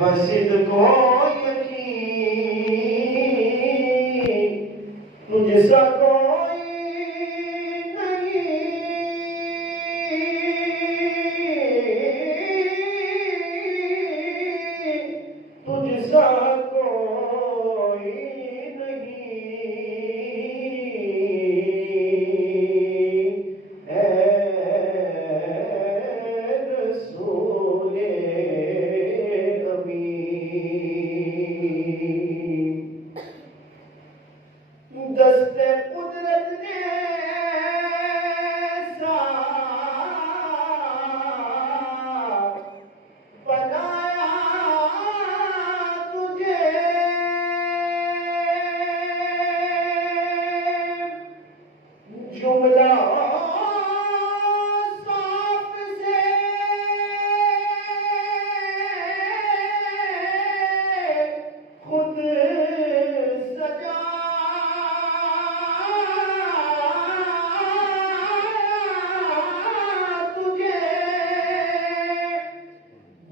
بسد کو یقین تجھ سا کوئی نہیں، تجھ سا کوئی نہیں، اے رسول امین۔ دست قدرت نے بنایا تجھے، جملہ صاف سے خود سجایا تجھے،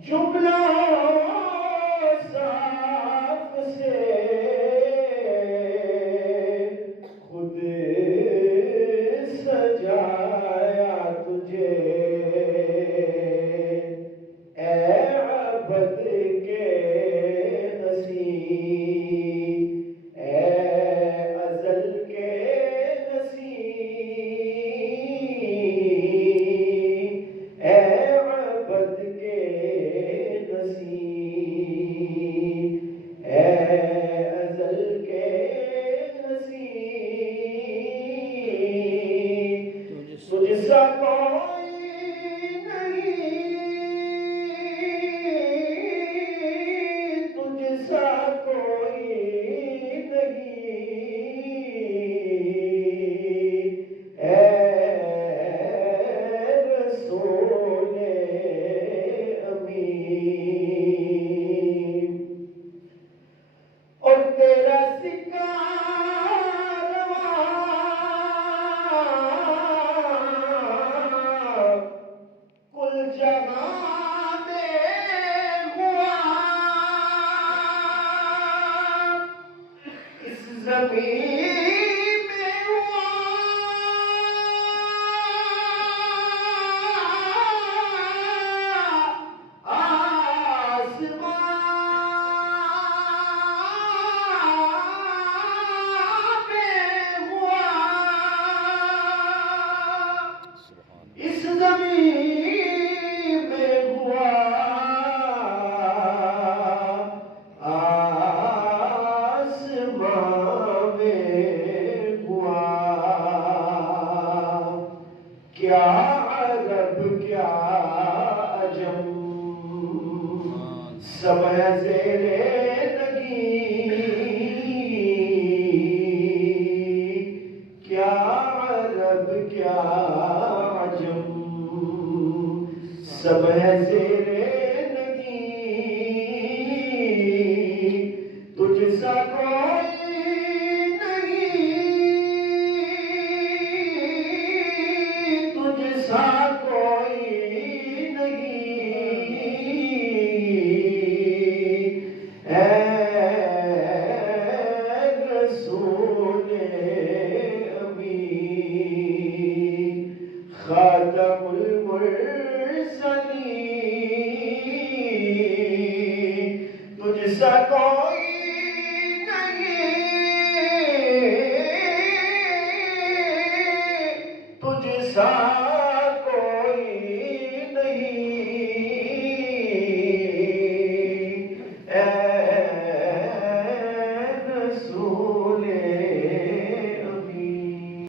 جملہ صاف سے خود سجایا تجھے، اے عبد کے نصیب، اے ازل کے نصیب، اے عبد کے نصیب، اے ازل کے نصیب، تجھ سا کوئی نہیں، تجھ سا کوئی نہیں، اے رسول امین۔ اور تیرا سکہ رواں کل جہاں میں ہوا، اس زمین میں ہوا، آسمان میں ہوا، اس زمین میں ہوا، آسمان میں ہوا، کیا عرب کیا عجم سب ہے زیر نگین، کیا عرب کیا عجم سب ہے زیر نگین، تجھ سا کوئی نہیں، تجھ سا کوئی نہیں، اے رسول امین۔ خاتم المرسلین، تجھ سا کوئی نہیں، تجھ سا